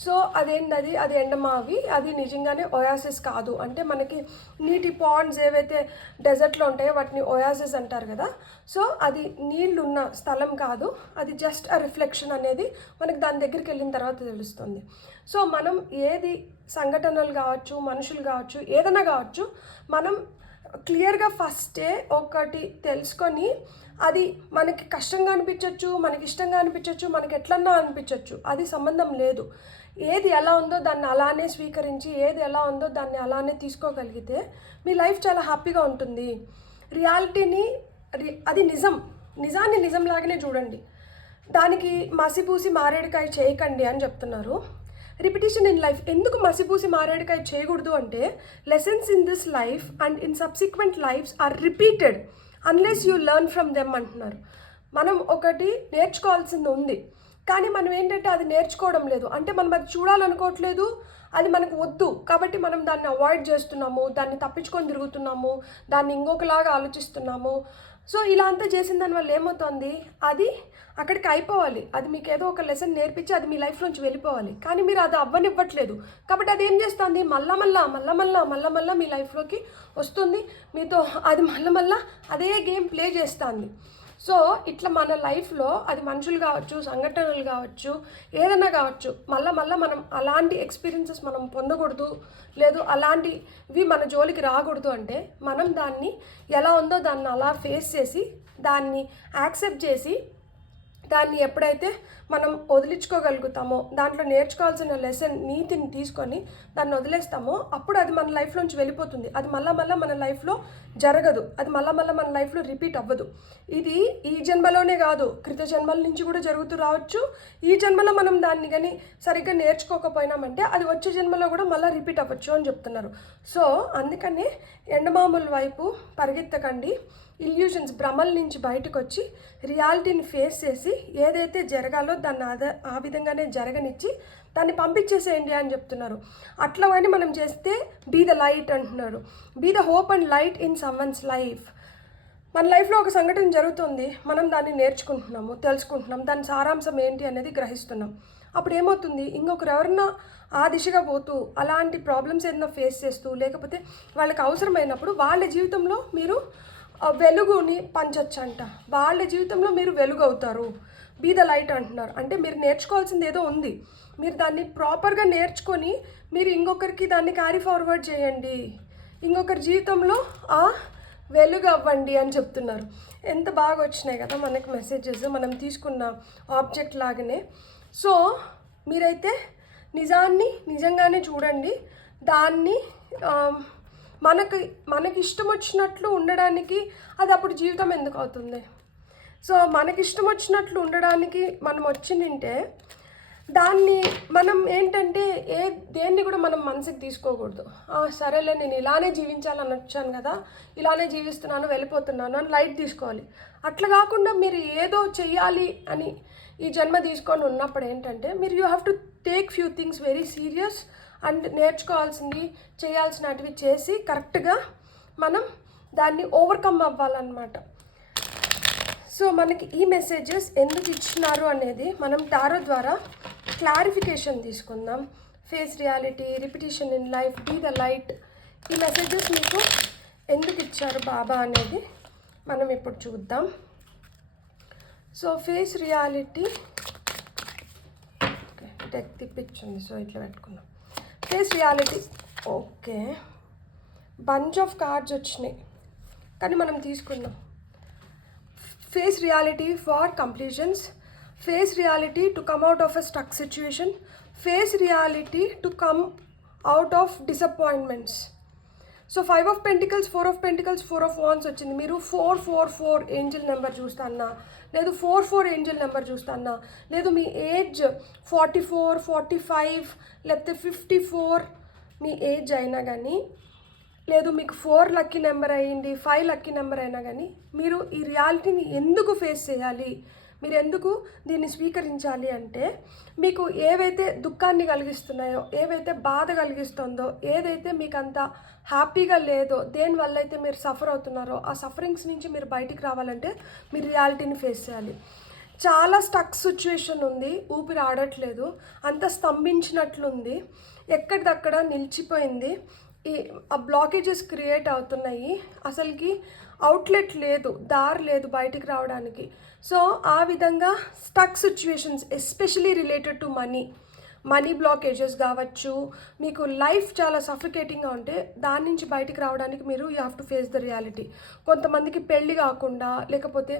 So అదేంటది, అది ఎండమావి, అది నిజంగానే ఒయాసిస్ కాదు. అంటే మనకి నీటి పాండ్స్ ఏవైతే డెజర్ట్లో ఉంటాయో వాటిని ఒయాసిస్ అంటారు కదా. సో అది నీళ్ళున్న స్థలం కాదు, అది జస్ట్ ఆ రిఫ్లెక్షన్ అనేది మనకి దాని దగ్గరికి వెళ్ళిన తర్వాత తెలుస్తుంది. సో మనం ఏది సంఘటనలు కావచ్చు, మనుషులు కావచ్చు, ఏదైనా కావచ్చు, మనం క్లియర్గా ఫస్టే ఒకటి తెలుసుకొని అది మనకి కష్టంగా అనిపించవచ్చు, మనకి ఇష్టంగా అనిపించవచ్చు, మనకి ఎట్లన్నా అనిపించవచ్చు, అది సంబంధం లేదు. ఏది ఎలా ఉందో దాన్ని అలానే స్వీకరించి, ఏది ఎలా ఉందో దాన్ని అలానే తీసుకోగలిగితే మీ లైఫ్ చాలా హ్యాపీగా ఉంటుంది. రియాలిటీని అది నిజాన్ని నిజంలాగానే చూడండి, దానికి మసిపూసి మారేడుకాయ చేయకండి అని చెప్తున్నారు. రిపిటీషన్ ఇన్ లైఫ్, ఎందుకు మసిపూసి మారేడుకాయ చేయకూడదు అంటే lessons in this life and in subsequent lives are repeated unless you learn from them అంటున్నారు. మనం ఒకటి నేర్చుకోవాల్సింది ఉంది కానీ మనం ఏంటంటే అది నేర్చుకోవడం లేదు, అంటే మనం అది చూడాలనుకోవట్లేదు, అది మనకు వద్దు కాబట్టి మనం దాన్ని అవాయిడ్ చేస్తున్నాము, దాన్ని తప్పించుకొని తిరుగుతున్నాము, దాన్ని ఇంకొకలాగా ఆలోచిస్తున్నాము. సో ఇలా అంతా చేసిన దానివల్ల ఏమవుతుంది, అది అక్కడికి అయిపోవాలి, అది మీకు ఏదో ఒక లెసన్ నేర్పించి అది మీ లైఫ్లోంచి వెళ్ళిపోవాలి, కానీ మీరు అది అవ్వనివ్వట్లేదు. కాబట్టి అది ఏం చేస్తుంది, మళ్ళా మీ లైఫ్లోకి వస్తుంది, మీతో అది మళ్ళా అదే గేమ్ ప్లే చేస్తుంది. సో ఇట్లా మన లైఫ్లో అది మనుషులు కావచ్చు, సంఘటనలు కావచ్చు, ఏదైనా కావచ్చు, మళ్ళా మనం అలాంటి ఎక్స్పీరియన్సెస్ మనం పొందకూడదు, లేదు అలాంటివి మన జోలికి రాకూడదు అంటే మనం దాన్ని ఎలా ఉందో దాన్ని అలా ఫేస్ చేసి, దాన్ని యాక్సెప్ట్ చేసి, దాన్ని ఎప్పుడైతే మనం వదిలించుకోగలుగుతామో, దాంట్లో నేర్చుకోవాల్సిన లెసన్ నీతిని తీసుకొని దాన్ని వదిలేస్తామో అప్పుడు అది మన లైఫ్లోంచి వెళ్ళిపోతుంది. అది మళ్ళా మన లైఫ్లో జరగదు, అది మళ్ళా మన లైఫ్లో రిపీట్ అవ్వదు. ఇది ఈ జన్మలోనే కాదు, క్రిత జన్మల నుంచి కూడా జరుగుతూ రావచ్చు. ఈ జన్మలో మనం దాన్ని కానీ సరిగ్గా నేర్చుకోకపోయినామంటే అది వచ్చే జన్మలో కూడా మళ్ళీ రిపీట్ అవ్వచ్చు అని చెప్తున్నారు. సో అందుకనే ఎండమాముల వైపు పరిగెత్తకండి, ఇల్యూషన్స్ భ్రమల నుంచి బయటకు వచ్చి రియాలిటీని ఫేస్ చేసి ఏదైతే జరగాలో దాన్ని ఆ విధంగానే జరగనిచ్చి దాన్ని పంపించేసేయండి అని చెప్తున్నారు. అట్లా అని మనం చేస్తే బీ ద లైట్ అంటున్నారు. Be the hope and light in someone's life. మన లైఫ్లో ఒక సంఘటన జరుగుతుంది, మనం దాన్ని నేర్చుకుంటున్నాము, తెలుసుకుంటున్నాం, దాని సారాంశం ఏంటి అనేది గ్రహిస్తున్నాం. అప్పుడు ఏమవుతుంది, ఇంకొకరు ఎవరన్నా ఆ దిశగా పోతూ అలాంటి ప్రాబ్లమ్స్ ఏదైనా ఫేస్ చేస్తూ లేకపోతే వాళ్ళకి అవసరమైనప్పుడు వాళ్ళ జీవితంలో మీరు వెలుగుని పంచొచ్చంట, వాళ్ళ జీవితంలో మీరు వెలుగు అవుతారు. బీ ద లైట్ అంటున్నారు. అంటే మీరు నేర్చుకోవాల్సింది ఏదో ఉంది, మీరు దాన్ని ప్రాపర్గా నేర్చుకొని మీరు ఇంకొకరికి దాన్ని క్యారీ ఫార్వర్డ్ చేయండి, ఇంకొకరి జీవితంలో ఆ వెలుగు అవ్వండి అని చెప్తున్నారు. ఎంత బాగా వచ్చినాయి కదా మనకి మెసేజెస్, మనం తీసుకున్న ఆబ్జెక్ట్ లాగానే. సో మీరైతే నిజాన్ని నిజంగానే చూడండి. దాన్ని మనకి ఇష్టం వచ్చినట్లు ఉండడానికి అది అప్పుడు జీవితం ఎందుకు అవుతుంది? సో మనకిష్టం వచ్చినట్లు ఉండడానికి మనం వచ్చిందంటే దాన్ని మనం ఏంటంటే దేన్ని కూడా మనం మనసుకి తీసుకోకూడదు. సరేలే నేను ఇలానే జీవించాలని వచ్చాను కదా, ఇలానే జీవిస్తున్నాను వెళ్ళిపోతున్నాను అని లైట్ తీసుకోవాలి. అట్లా కాకుండా మీరు ఏదో చెయ్యాలి అని ఈ జన్మ తీసుకొని ఉన్నప్పుడు ఏంటంటే మీరు you have to take few things very serious and నేర్చుకోవాల్సింది చేయాల్సినవి చేసి కరెక్ట్గా మనం దాన్ని ఓవర్కమ్ అవ్వాలన్నమాట. సో మనకి ఈ మెసేజెస్ ఎందుకు ఇచ్చినారు అనేది మనం టారో ద్వారా క్లారిఫికేషన్ తీసుకుందాం. Face reality, repetition in life, be the light, ఈ మెసేజెస్ మీకు ఎందుకు ఇచ్చారు బాబా అనేది మనం ఇప్పుడు చూద్దాం. సో ఫేస్ రియాలిటీ డెక్ తిప్పించింది, సో ఇట్లా పెట్టుకున్నాం. Face reality okay, bunch of cards వచ్చినాయి కానీ మనం తీసుకున్నాం. Face reality for completions, face reality to come out of a stuck situation, face reality to come out of disappointments. So 5 of Pentacles, 4 of Pentacles, 4 of Wands వచ్చింది. మీరు 444 Angel number చూస్తాన్నా, లేదు 44 Angel number చూస్తాన్నా, లేదు మీ age 44, 45 లేకపోతే 54 మీ age అయినా కానీ, లేదు మీకు 4 lucky number అయ్యింది, 5 లక్కీ నెంబర్ అయినా కానీ, మీరు ఈ రియాలిటీని ఎందుకు ఫేస్ చేయాలి, మీరు ఎందుకు దీన్ని స్వీకరించాలి అంటే మీకు ఏవైతే దుఃఖాన్ని కలిగిస్తున్నాయో, ఏవైతే బాధ కలిగిస్తుందో, ఏదైతే మీకు అంత హ్యాపీగా లేదో, దేనివల్ల అయితే మీరు సఫర్ అవుతున్నారో ఆ సఫరింగ్స్ నుంచి మీరు బయటికి రావాలంటే మీరు రియాలిటీని ఫేస్ చేయాలి. చాలా స్టక్ సిచ్యువేషన్ ఉంది, ఊపిరి ఆడట్లేదు, అంత స్తంభించినట్లుంది, ఎక్కడిదక్కడ నిలిచిపోయింది, ఆ బ్లాకేజెస్ క్రియేట్ అవుతున్నాయి, అసలుకి అవుట్లెట్ లేదు, దారి లేదు బయటికి రావడానికి. సో ఆ విధంగా stuck situations especially related to money blockages కావచ్చు, మీకు లైఫ్ చాలా సఫికేటింగ్గా ఉంటే దాని నుంచి బయటికి రావడానికి మీరు you have to face the reality. కొంతమందికి పెళ్ళి కాకుండా, లేకపోతే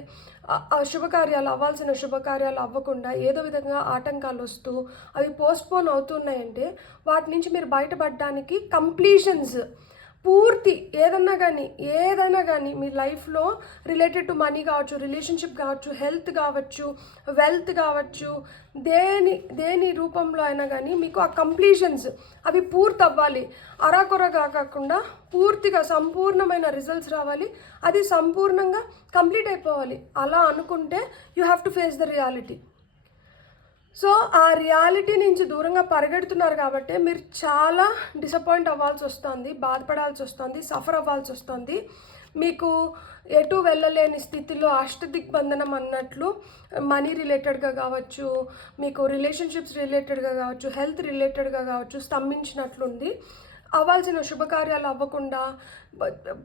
శుభకార్యాలు అవ్వాల్సిన శుభకార్యాలు అవ్వకుండా ఏదో విధంగా ఆటంకాలు వస్తూ అవి పోస్ట్పోన్ అవుతున్నాయంటే వాటి నుంచి మీరు బయటపడడానికి కంప్లీషన్స్ పూర్తి ఏదైనా కానీ మీ లైఫ్లో రిలేటెడ్ టు మనీ కావచ్చు, రిలేషన్షిప్ కావచ్చు, హెల్త్ కావచ్చు, వెల్త్ కావచ్చు, దేని రూపంలో అయినా కానీ మీకు ఆ కంప్లీషన్స్ అవి పూర్తి అవ్వాలి. అరాకొరగా కాకుండా పూర్తిగా సంపూర్ణమైన రిజల్ట్స్ రావాలి, అది సంపూర్ణంగా కంప్లీట్ అయిపోవాలి. అలా అనుకుంటే you have to face the reality. So ఆ రియాలిటీ నుంచి దూరంగా పరిగెడుతున్నారు కాబట్టి మీరు చాలా డిసప్పాయింట్ అవ్వాల్సి వస్తుంది, బాధపడాల్సి వస్తుంది, సఫర్ అవ్వాల్సి వస్తుంది. మీకు ఎటు వెళ్ళలేని స్థితిలో అష్టదిగ్బంధనం అన్నట్లు మనీ రిలేటెడ్గా కావచ్చు, మీకు రిలేషన్షిప్స్ రిలేటెడ్గా కావచ్చు, హెల్త్ రిలేటెడ్గా కావచ్చు స్తంభించినట్లుంది. అవ్వాల్సిన శుభకార్యాలు అవ్వకుండా,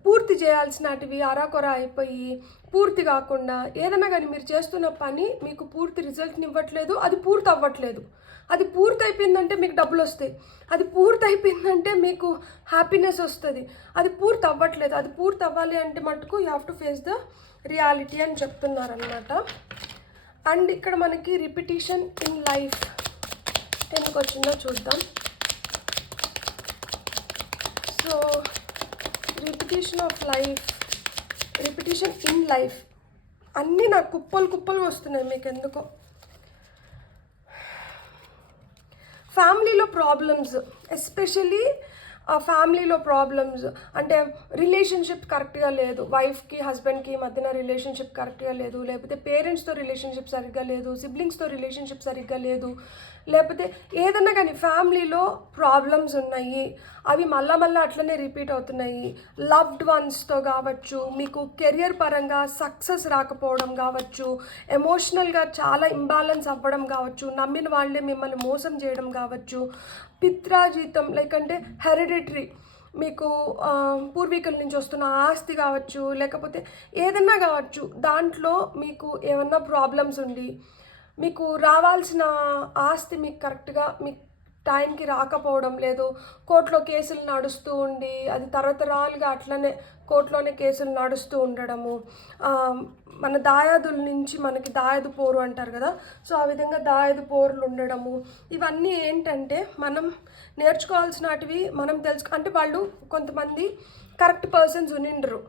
పూర్తి చేయాల్సినటివి అరాకొర అయిపోయి పూర్తి కాకుండా, ఏదైనా కానీ మీరు చేస్తున్న పని మీకు పూర్తి రిజల్ట్ని ఇవ్వట్లేదు, అది పూర్తి అవ్వట్లేదు. అది పూర్తి అయిపోయిందంటే మీకు డబ్బులు వస్తాయి, అది పూర్తి అయిపోయిందంటే మీకు హ్యాపీనెస్ వస్తుంది, అది పూర్తి అవ్వట్లేదు. అది పూర్తి అవ్వాలి అంటే మటుకు you have to face the reality అని చెప్తున్నారనమాట. అండ్ ఇక్కడ మనకి రిపిటీషన్ ఇన్ లైఫ్ ఎందుకు వచ్చిందో చూద్దాం. So repetition of life, repetition in life అన్నీ నాకు కుప్పలు వస్తున్నాయి. మీకు ఎందుకో ఫ్యామిలీలో ప్రాబ్లమ్స్, ఎస్పెషలీ ఫ్యామిలీలో ప్రాబ్లమ్స్ అంటే రిలేషన్షిప్ కరెక్ట్గా లేదు, వైఫ్కి హస్బెండ్కి మధ్యన రిలేషన్షిప్ కరెక్ట్గా లేదు, లేకపోతే పేరెంట్స్తో రిలేషన్షిప్ సరిగ్గా లేదు, సిబ్లింగ్స్తో రిలేషన్షిప్ సరిగ్గా లేదు, లేకపోతే ఏదన్నా కానీ ఫ్యామిలీలో ప్రాబ్లమ్స్ ఉన్నాయి, అవి మళ్ళా అట్లనే రిపీట్ అవుతున్నాయి. లవ్డ్ వన్స్తో కావచ్చు, మీకు కెరియర్ పరంగా సక్సెస్ రాకపోవడం కావచ్చు, ఎమోషనల్గా చాలా ఇంబ్యాలెన్స్ అవ్వడం కావచ్చు, నమ్మిన వాళ్ళే మిమ్మల్ని మోసం చేయడం కావచ్చు, పిత్రాజీతం లైక్ అంటే హెరిడిటరీ మీకు పూర్వీకుల నుంచి వస్తున్న ఆస్తి కావచ్చు, లేకపోతే ఏదన్నా కావచ్చు, దాంట్లో మీకు ఏమన్నా ప్రాబ్లమ్స్ ఉండి మీకు రావాల్సిన ఆస్తి మీకు కరెక్ట్గా మీకు టైంకి రాకపోవడం, లేదు కోర్టులో కేసులు నడుస్తూ ఉండి అది తరతరాలుగా అట్లనే కోర్టులోనే కేసులు నడుస్తూ ఉండడము, మన దాయాదుల నుంచి మనకి దాయాదు పోరు అంటారు కదా, సో ఆ విధంగా దాయాదు పోరులు ఉండడము, ఇవన్నీ ఏంటంటే మనం నేర్చుకోవాల్సినటివి. మనం అంటే వాళ్ళు కొంతమంది కరెక్ట్ పర్సన్స్ ఉనిండరు.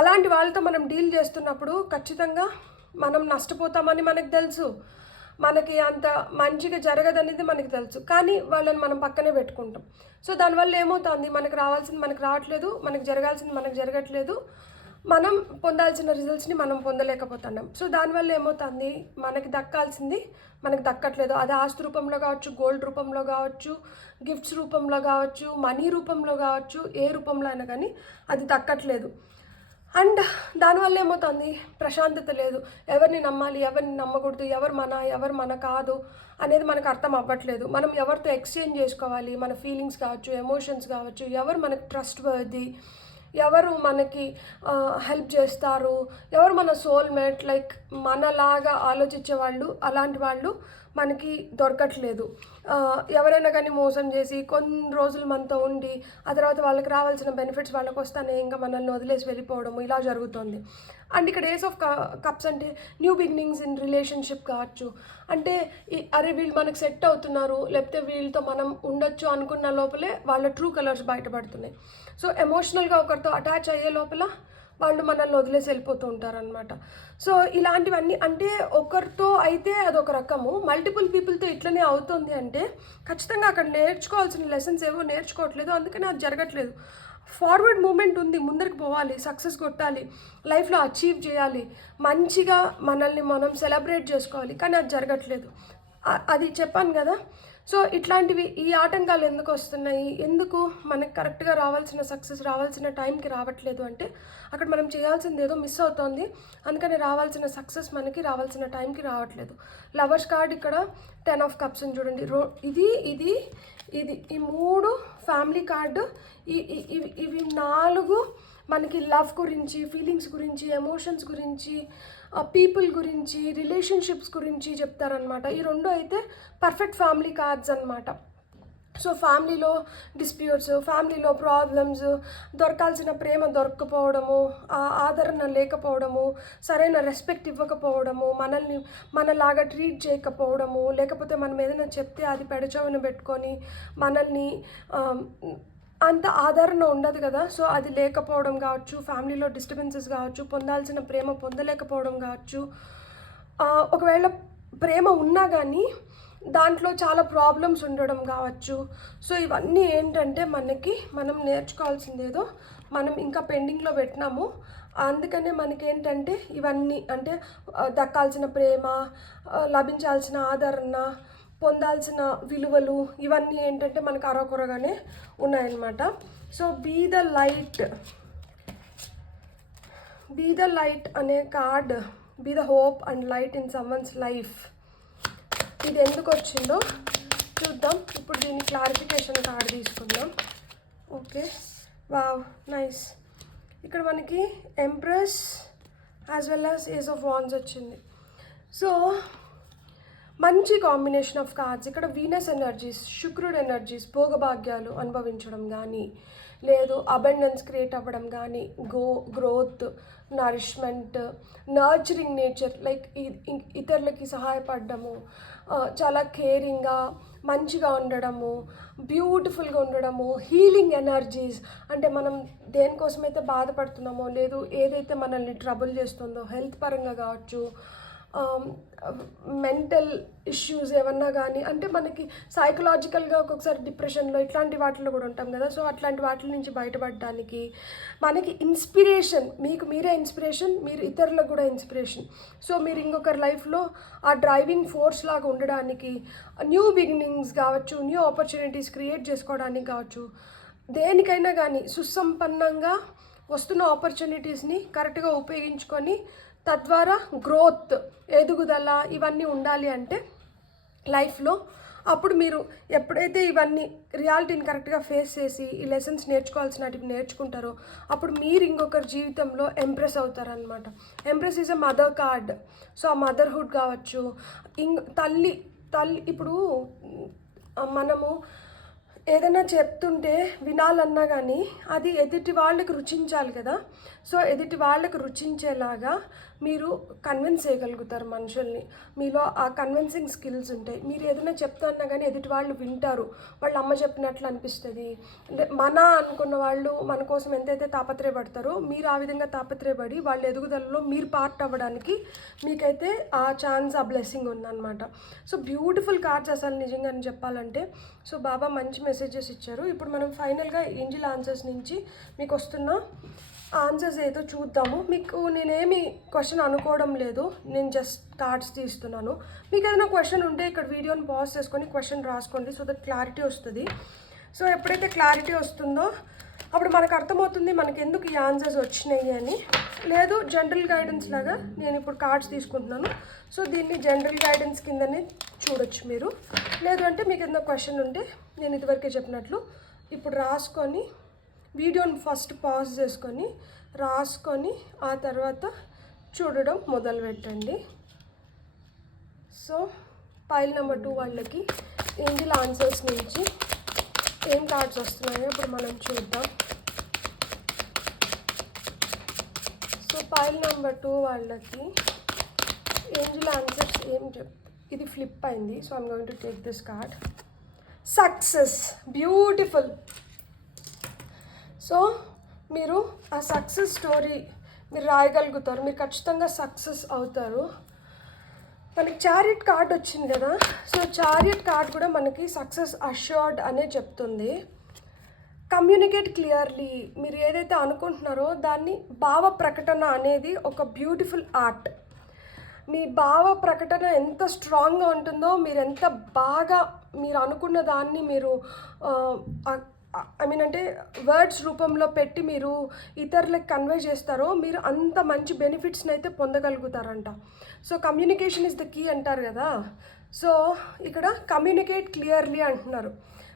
అలాంటి వాళ్ళతో మనం డీల్ చేస్తున్నప్పుడు ఖచ్చితంగా మనం నష్టపోతామని మనకు తెలుసు, మనకి అంత మంచిగా జరగదనేది మనకు తెలుసు, కానీ వాళ్ళని మనం పక్కనే పెట్టుకుంటాం. సో దానివల్ల ఏమవుతుంది, మనకు రావాల్సింది మనకు రావట్లేదు, మనకు జరగాల్సింది మనకు జరగట్లేదు, మనం పొందాల్సిన రిజల్ట్స్ని మనం పొందలేకపోతున్నాం. సో దానివల్ల ఏమవుతుంది, మనకి దక్కాల్సింది మనకు దక్కట్లేదు. అది ఆస్తి రూపంలో కావచ్చు, గోల్డ్ రూపంలో కావచ్చు, గిఫ్ట్స్ రూపంలో కావచ్చు, మనీ రూపంలో కావచ్చు, ఏ రూపంలో అయినా కానీ అది దక్కట్లేదు. అండ్ దానివల్ల ఏమవుతుంది, ప్రశాంతత లేదు. ఎవరిని నమ్మాలి, ఎవరిని నమ్మకూడదు, ఎవరు మన కాదు అనేది మనకు అర్థం అవ్వట్లేదు. మనం ఎవరితో ఎక్స్చేంజ్ చేసుకోవాలి, మన ఫీలింగ్స్ కావచ్చు, ఎమోషన్స్ కావచ్చు, ఎవరు మనకు ట్రస్ట్ వర్ది, ఎవరు మనకి హెల్ప్ చేస్తారు, ఎవరు మన సోల్మేట్, లైక్ మనలాగా ఆలోచించే వాళ్ళు, అలాంటి వాళ్ళు మనకి దొరకట్లేదు. ఎవరైనా కానీ మోసం చేసి కొన్ని రోజులు మనతో ఉండి ఆ తర్వాత వాళ్ళకి రావాల్సిన బెనిఫిట్స్ వాళ్ళకి వస్తానే ఇంకా మనల్ని వదిలేసి వెళ్ళిపోవడము ఇలా జరుగుతుంది. అండ్ ఇక్కడ ఏస్ ఆఫ్ కప్స్ అంటే న్యూ బిగినింగ్స్ ఇన్ రిలేషన్షిప్ కావచ్చు. అంటే అరే వీళ్ళు మనకు సెట్ అవుతున్నారు, లేకపోతే వీళ్ళతో మనం ఉండొచ్చు అనుకున్న లోపలే వాళ్ళ ట్రూ కలర్స్ బయటపడుతున్నాయి. సో ఎమోషనల్గా ఒకరితో అటాచ్ అయ్యే లోపల వాళ్ళు మనల్ని వదిలేసి వెళ్ళిపోతూ ఉంటారనమాట. సో ఇలాంటివన్నీ అంటే ఒకరితో అయితే అదొక రకము, మల్టిపుల్ పీపుల్తో ఇట్లనే అవుతుంది అంటే ఖచ్చితంగా అక్కడ నేర్చుకోవాల్సిన లెసన్స్ ఏవో నేర్చుకోవట్లేదు, అందుకని అది జరగట్లేదు. ఫార్వర్డ్ మూమెంట్ ఉంది, ముందరికి పోవాలి, సక్సెస్ కొట్టాలి, లైఫ్లో అచీవ్ చేయాలి, మంచిగా మనల్ని మనం సెలబ్రేట్ చేసుకోవాలి, కానీ అది జరగట్లేదు. అది చెప్పాను కదా. సో ఇట్లాంటివి ఈ ఆటంకాలు ఎందుకు వస్తున్నాయి, ఎందుకు మనకు కరెక్ట్గా రావాల్సిన సక్సెస్ రావాల్సిన టైంకి రావట్లేదు అంటే అక్కడ మనం చేయాల్సింది ఏదో మిస్ అవుతుంది, అందుకని రావాల్సిన సక్సెస్ మనకి రావాల్సిన టైంకి రావట్లేదు. లవర్స్ కార్డ్ ఇక్కడ 10 ఆఫ్ కప్స్ చూడండి, ఇది ఇది ఇది ఈ 3 ఫ్యామిలీ కార్డు, ఇవి 4 మనకి లవ్ గురించి, ఫీలింగ్స్ గురించి, ఎమోషన్స్ గురించి, పీపుల్ గురించి, రిలేషన్షిప్స్ గురించి చెప్తారనమాట. ఈ 2 అయితే పర్ఫెక్ట్ ఫ్యామిలీ కార్డ్స్ అనమాట. సో ఫ్యామిలీలో డిస్ప్యూట్స్, ఫ్యామిలీలో ప్రాబ్లమ్స్, దొరకాల్సిన ప్రేమ దొరకకపోవడము, ఆదరణ లేకపోవడము, సరైన రెస్పెక్ట్ ఇవ్వకపోవడము, మనలాగా ట్రీట్ చేయకపోవడము, లేకపోతే మనం ఏదైనా చెప్తే అది పెడచవన పెట్టుకొని మనల్ని అంత ఆదరణ ఉండదు కదా. సో అది లేకపోవడం కావచ్చు, ఫ్యామిలీలో డిస్టర్బెన్సెస్ కావచ్చు, పొందాల్సిన ప్రేమ పొందలేకపోవడం కావచ్చు, ఒకవేళ ప్రేమ ఉన్నా కానీ దాంట్లో చాలా ప్రాబ్లమ్స్ ఉండడం కావచ్చు. సో ఇవన్నీ ఏంటంటే మనం నేర్చుకోవాల్సిందేదో మనం ఇంకా పెండింగ్లో పెట్టినాము. అందుకనే మనకేంటంటే ఇవన్నీ అంటే దక్కాల్సిన ప్రేమ, లభించాల్సిన ఆదరణ, పొందాల్సిన విలువలు, ఇవన్నీ ఏంటంటే మనకు అరకొరగానే ఉన్నాయన్నమాట. సో బీ ద లైట్ అనే card, be the hope and light in someone's life, ఇది ఎందుకు వచ్చిందో చూద్దాం. ఇప్పుడు దీని క్లారిఫికేషన్ కార్డ్ తీసుకుందాం. Okay, wow, nice. ఇక్కడ మనకి empress as well as ace of wands వచ్చింది. సో మంచి కాంబినేషన్ ఆఫ్ కార్డ్స్. ఇక్కడ వీనస్ ఎనర్జీస్, శుక్రుడు ఎనర్జీస్, భోగభాగ్యాలు అనుభవించడం కానీ, లేదు అబండెన్స్ క్రియేట్ అవ్వడం కానీ, growth, nourishment, nurturing nature, like ఇతరులకి సహాయపడము, చాలా కేరింగ్గా మంచిగా ఉండడము, బ్యూటిఫుల్గా ఉండడము, హీలింగ్ ఎనర్జీస్ అంటే మనం దేనికోసమైతే బాధపడుతున్నామో, లేదు ఏదైతే మనల్ని ట్రబుల్ చేస్తుందో హెల్త్ పరంగా కావచ్చు, మెంటల్ ఇష్యూస్ ఏమన్నా కానీ, అంటే మనకి సైకలాజికల్గా ఒక్కొక్కసారి డిప్రెషన్లో ఇట్లాంటి వాటిలో కూడా ఉంటాం కదా. సో అట్లాంటి వాటి నుంచి బయటపడడానికి మనకి ఇన్స్పిరేషన్, మీకు మీరే ఇన్స్పిరేషన్, మీరు ఇతరులకు కూడా ఇన్స్పిరేషన్. సో మీరు ఇంకొకరి లైఫ్లో ఆ డ్రైవింగ్ ఫోర్స్ లాగా ఉండడానికి, న్యూ బిగినింగ్స్ కావచ్చు, న్యూ ఆపర్చునిటీస్ క్రియేట్ చేసుకోవడానికి కావచ్చు, దేనికైనా కానీ సుసంపన్నంగా వస్తున్న ఆపర్చునిటీస్ని కరెక్ట్గా ఉపయోగించుకొని తద్వారా గ్రోత్, ఎదుగుదల ఇవన్నీ ఉండాలి అంటే లైఫ్లో, అప్పుడు మీరు ఎప్పుడైతే ఇవన్నీ రియాలిటీని కరెక్ట్గా ఫేస్ చేసి ఈ లెసన్స్ నేర్చుకోవాల్సినవి నేర్చుకుంటారో అప్పుడు మీరు ఇంకొకరి జీవితంలో ఎంప్రెస్ అవుతారనమాట. Empress is a mother card. So ఆ మదర్హుడ్ కావచ్చు, తల్లి ఇప్పుడు మనము ఏదైనా చెప్తుంటే వినాలన్నా కానీ అది ఎదుటి వాళ్ళకి రుచించాలి కదా. సో ఎదుటి వాళ్ళకి రుచించేలాగా మీరు కన్విన్స్ చేయగలుగుతారు మనుషుల్ని. మీలో ఆ కన్విన్సింగ్ స్కిల్స్ ఉంటాయి. మీరు ఏదైనా చెప్తున్నా కానీ ఎదుటి వాళ్ళు వింటారు. వాళ్ళ అమ్మ చెప్పినట్లు అనిపిస్తుంది. అంటే మన అనుకున్న వాళ్ళు మన కోసం ఎంతైతే తాపత్రయపడతారో మీరు ఆ విధంగా తాపత్రయపడి వాళ్ళ ఎదుగుదలలో మీరు పార్ట్ అవ్వడానికి మీకైతే ఆ ఛాన్స్, ఆ బ్లెస్సింగ్ ఉందన్నమాట. సో బ్యూటిఫుల్ కార్డ్స్ అసలు నిజంగా అని చెప్పాలంటే. సో బాబా మంచి మెసేజెస్ ఇచ్చారు. ఇప్పుడు మనం ఫైనల్గా ఏంజిల్ ఆన్సర్స్ నుంచి మీకు వస్తున్న ఆన్సర్స్ ఏదో చూద్దాము. మీకు నేనేమి క్వశ్చన్ అనుకోవడం లేదు, నేను జస్ట్ కార్డ్స్ తీస్తున్నాను. మీకు ఏదైనా క్వశ్చన్ ఉంటే ఇక్కడ వీడియోని పాజ్ చేసుకొని క్వశ్చన్ రాసుకోండి, సో దట్ క్లారిటీ వస్తుంది. సో ఎప్పుడైతే క్లారిటీ వస్తుందో అప్పుడు మనకు అర్థమవుతుంది మనకి ఎందుకు ఈ ఆన్సర్స్ వచ్చినాయి అని. లేదు జనరల్ గైడెన్స్ లాగా నేను ఇప్పుడు కార్డ్స్ తీసుకుంటున్నాను. సో దీన్ని జనరల్ గైడెన్స్ కిందనే చూడొచ్చు మీరు. లేదు అంటే మీకు ఏదైనా క్వశ్చన్ ఉంటే నేను ఇదివరకే చెప్పినట్లు ఇప్పుడు రాసుకొని వీడియోని ఫస్ట్ పాజ్ చేసుకొని రాసుకొని ఆ తర్వాత చూడడం మొదలుపెట్టండి. సో పైల్ నెంబర్ 2 వాళ్ళకి ఏంజిల్ ఆన్సర్స్ నుంచి ఏం కార్డ్స్ వస్తున్నాయో ఇప్పుడు మనం చూద్దాం. సో పైల్ నెంబర్ 2 వాళ్ళకి ఏంజిల్ ఆన్సర్స్ ఏం ఇది ఫ్లిప్ అయింది. So I'm going to take this card. Success, beautiful. So మీరు ఆ సక్సెస్ స్టోరీ మీరు రాయగలుగుతారు, మీరు ఖచ్చితంగా సక్సెస్ అవుతారు. మనకి చారియట్ కార్డ్ వచ్చింది కదా. సో చారియట్ కార్డ్ కూడా మనకి సక్సెస్ అష్యూర్డ్ అనే చెప్తుంది. Communicate clearly. మీరు ఏదైతే అనుకుంటున్నారో దాన్ని భావ ప్రకటన అనేది ఒక బ్యూటిఫుల్ ఆర్ట్. మీ భావ ప్రకటన ఎంత స్ట్రాంగ్గా ఉంటుందో, మీరు ఎంత బాగా మీరు అనుకున్న దాన్ని మీరు అంటే వర్డ్స్ రూపంలో పెట్టి మీరు ఇతరులకు కన్వే చేస్తారో మీరు అంత మంచి బెనిఫిట్స్ని అయితే పొందగలుగుతారంట. So communication is the key అంటారు కదా. సో ఇక్కడ కమ్యూనికేట్ క్లియర్లీ అంటున్నారు.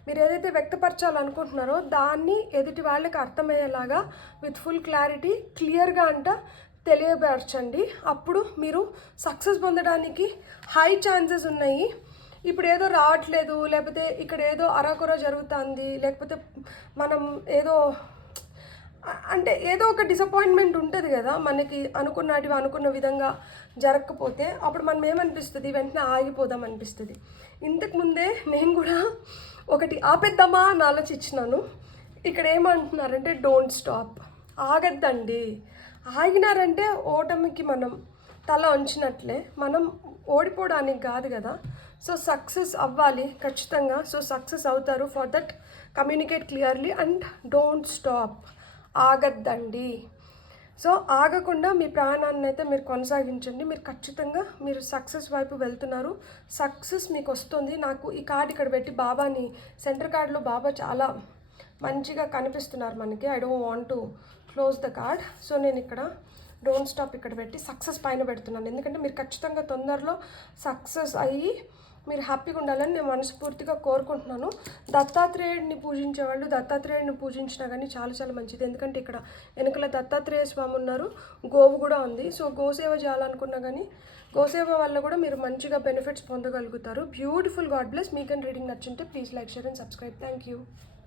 మీరు ఏదైతే వ్యక్తపరచాలనుకుంటున్నారో దాన్ని ఎదుటి వాళ్ళకి అర్థమయ్యేలాగా విత్ ఫుల్ క్లారిటీ క్లియర్గా తెలియపరచండి. అప్పుడు మీరు సక్సెస్ పొందడానికి హై ఛాన్సెస్ ఉన్నాయి. ఇప్పుడు ఏదో రావట్లేదు, లేకపోతే ఇక్కడ ఏదో అరాకొర జరుగుతుంది, లేకపోతే మనం ఏదో అంటే ఏదో ఒక డిసప్పాయింట్మెంట్ ఉంటుంది కదా మనకి, అనుకున్న విధంగా జరగకపోతే అప్పుడు మనం ఏమనిపిస్తుంది, వెంటనే ఆగిపోదాం అనిపిస్తుంది. ఇంతకుముందే నేను కూడా ఒకటి ఆపేద్దామా అని ఆలోచించినాను. ఇక్కడ ఏమంటున్నారంటే డోంట్ స్టాప్, ఆగద్దండి. ఆగినారంటే ఓటమికి మనం తల వంచినట్లే, మనం ఓడిపోవడానికి కాదు కదా. సో సక్సెస్ అవ్వాలి ఖచ్చితంగా. సో సక్సెస్ అవుతారు. For that communicate clearly and don't stop, ఆగద్దండి. సో ఆగకుండా మీ ప్రాణాన్ని అయితే మీరు కొనసాగించండి. మీరు ఖచ్చితంగా మీరు సక్సెస్ వైపు వెళ్తున్నారు. సక్సెస్ మీకు వస్తుంది. నాకు ఈ కార్డ్ ఇక్కడ పెట్టి బాబాని సెంటర్ కార్డ్లో బాబా చాలా మంచిగా కనిపిస్తున్నారు మనకి. I don't want to close the card. So నేను ఇక్కడ డోంట్ స్టాప్ ఇక్కడ పెట్టి సక్సెస్ పైన పెడుతున్నాను. ఎందుకంటే మీరు ఖచ్చితంగా తొందరలో సక్సెస్ అయ్యి మీరు హ్యాపీగా ఉండాలని నేను మనస్ఫూర్తిగా కోరుకుంటున్నాను. దత్తాత్రేయుడిని పూజించేవాళ్ళు దత్తాత్రేయుడిని పూజించినా కానీ చాలా చాలా మంచిది. ఎందుకంటే ఇక్కడ వెనుకల దత్తాత్రేయ స్వామి ఉన్నారు, గోవు కూడా ఉంది. సో గోసేవ చేయాలనుకున్నా కానీ గోసేవ వల్ల కూడా మీరు మంచిగా బెనిఫిట్స్ పొందగలుగుతారు. బ్యూటిఫుల్. God bless. మీకన్ రీడింగ్ నచ్చుంటే please like, share and subscribe. Thank you.